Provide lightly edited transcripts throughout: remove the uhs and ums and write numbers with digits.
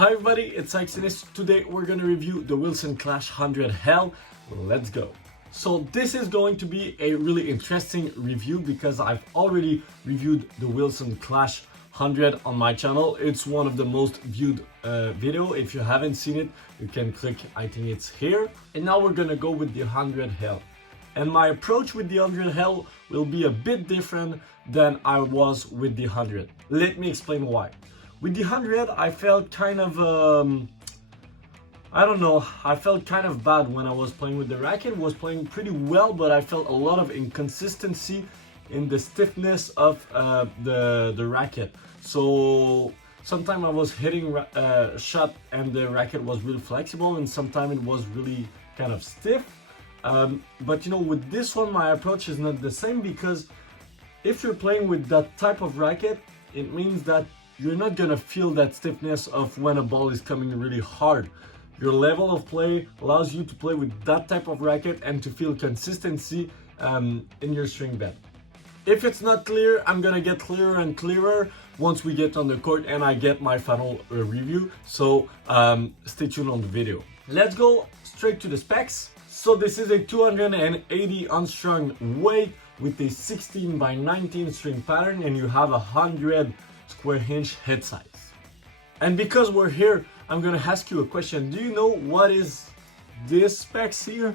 Hi everybody, it's Axinis. Today we're going to review the Wilson Clash 100 Hell. Let's go. So this is going to be a really interesting review because I've already reviewed the Wilson Clash 100 on my channel. It's one of the most viewed video. If you haven't seen it, you can click, I think it's here. And now we're going to go with the 100 Hell. And my approach with the 100 Hell will be a bit different than I was with the 100. Let me explain why. With the 100, I felt kind of, I don't know, I felt kind of bad when I was playing with the racket. Was playing pretty well, but I felt a lot of inconsistency in the stiffness of the racket. So sometimes I was hitting a shot and the racket was really flexible, and sometimes it was really kind of stiff. But you know, with this one, my approach is not the same, because if you're playing with that type of racket, it means that you're not gonna feel that stiffness of when a ball is coming really hard. Your level of play allows you to play with that type of racket and to feel consistency in your string bed. If it's not clear, I'm gonna get clearer and clearer once we get on the court and I get my final review. So stay tuned on the video. Let's go straight to the specs. So this is a 280 unstrung weight with a 16 by 19 string pattern, and you have 100 square inch head size. And because we're here, I'm gonna ask you a question. Do you know what is this specs here?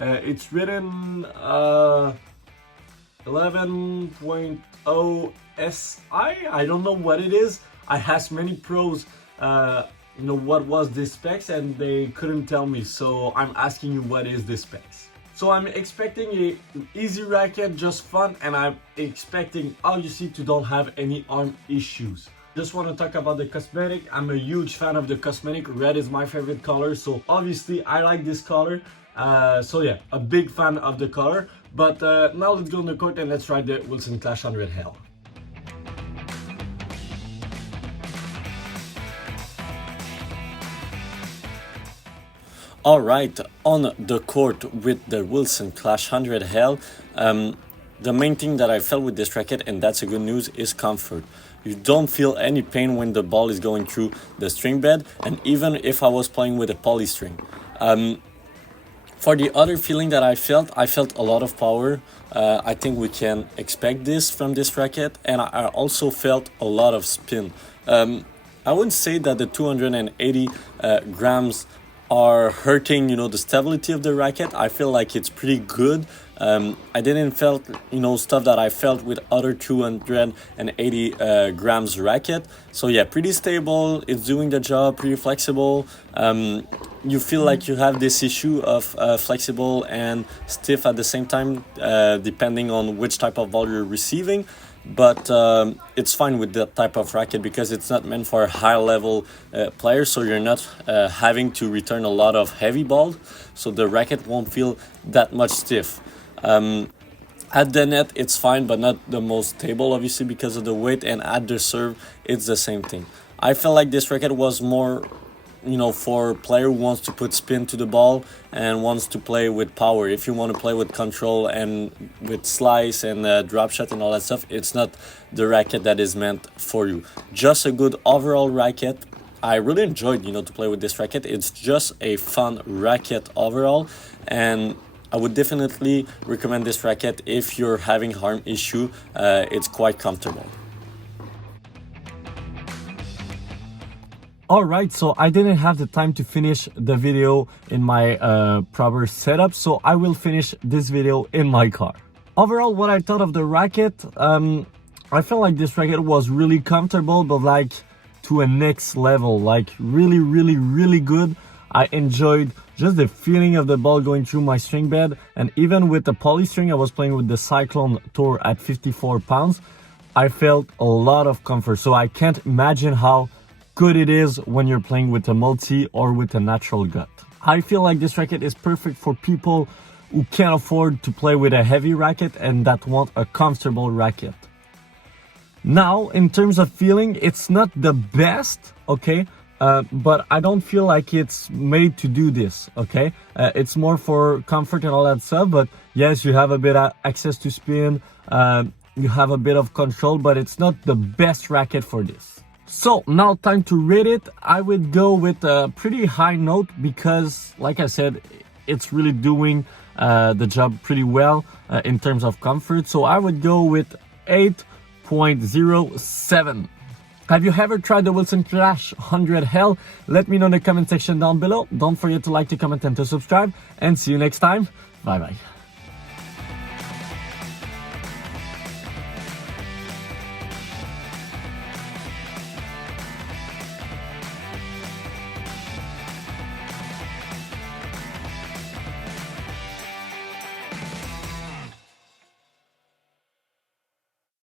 It's written 11.0 SI. I don't know what it is. I asked many pros what was this specs, and they couldn't tell me, so I'm asking you, what is this specs? So I'm expecting an easy racket, just fun, and I'm expecting obviously to don't have any arm issues. Just want to talk about the cosmetic. I'm a huge fan of the cosmetic. Red is my favorite color, so obviously I like this color. So yeah, a big fan of the color. But now let's go on the court and let's try the Wilson Clash 100 Hell. Alright, on the court with the Wilson Clash 100 Hell, the main thing that I felt with this racket, and that's a good news, is comfort. You don't feel any pain when the ball is going through the string bed, and even if I was playing with a poly string. For the other feeling that I felt a lot of power. I think we can expect this from this racket, and I also felt a lot of spin. I wouldn't say that the 280 grams are hurting, the stability of the racket. I feel like it's pretty good. I didn't felt, stuff that I felt with other 280 grams racket. So yeah, pretty stable. It's doing the job, pretty flexible. You feel like you have this issue of flexible and stiff at the same time, depending on which type of ball you're receiving. But it's fine with that type of racket because it's not meant for high level players, so you're not having to return a lot of heavy balls, so the racket won't feel that much stiff. At the net it's fine, but not the most stable, obviously, because of the weight, and at the serve it's the same thing. I felt like this racket was more for a player who wants to put spin to the ball and wants to play with power. If you want to play with control and with slice and drop shot and all that stuff, it's not the racket that is meant for you. Just a good overall racket. I really enjoyed, to play with this racket. It's just a fun racket overall, and I would definitely recommend this racket if you're having arm issue. It's quite comfortable. Alright, so I didn't have the time to finish the video in my proper setup, so I will finish this video in my car. Overall, what I thought of the racket, I felt like this racket was really comfortable, but like to a next level, like really, really, really good. I enjoyed just the feeling of the ball going through my string bed, and even with the poly string, I was playing with the Cyclone Tour at 54 pounds. I felt a lot of comfort, so I can't imagine how good it is when you're playing with a multi or with a natural gut. I feel like this racket is perfect for people who can't afford to play with a heavy racket and that want a comfortable racket. Now, in terms of feeling, it's not the best, okay? But I don't feel like it's made to do this, okay? It's more for comfort and all that stuff, but yes, you have a bit of access to spin, you have a bit of control, but it's not the best racket for this. So now time to rate it. I would go with a pretty high note because, like I said, it's really doing the job pretty well in terms of comfort. So I would go with 8.07. Have you ever tried the Wilson Clash 100L? Let me know in the comment section down below. Don't forget to like, to comment, and to subscribe. And see you next time. Bye bye.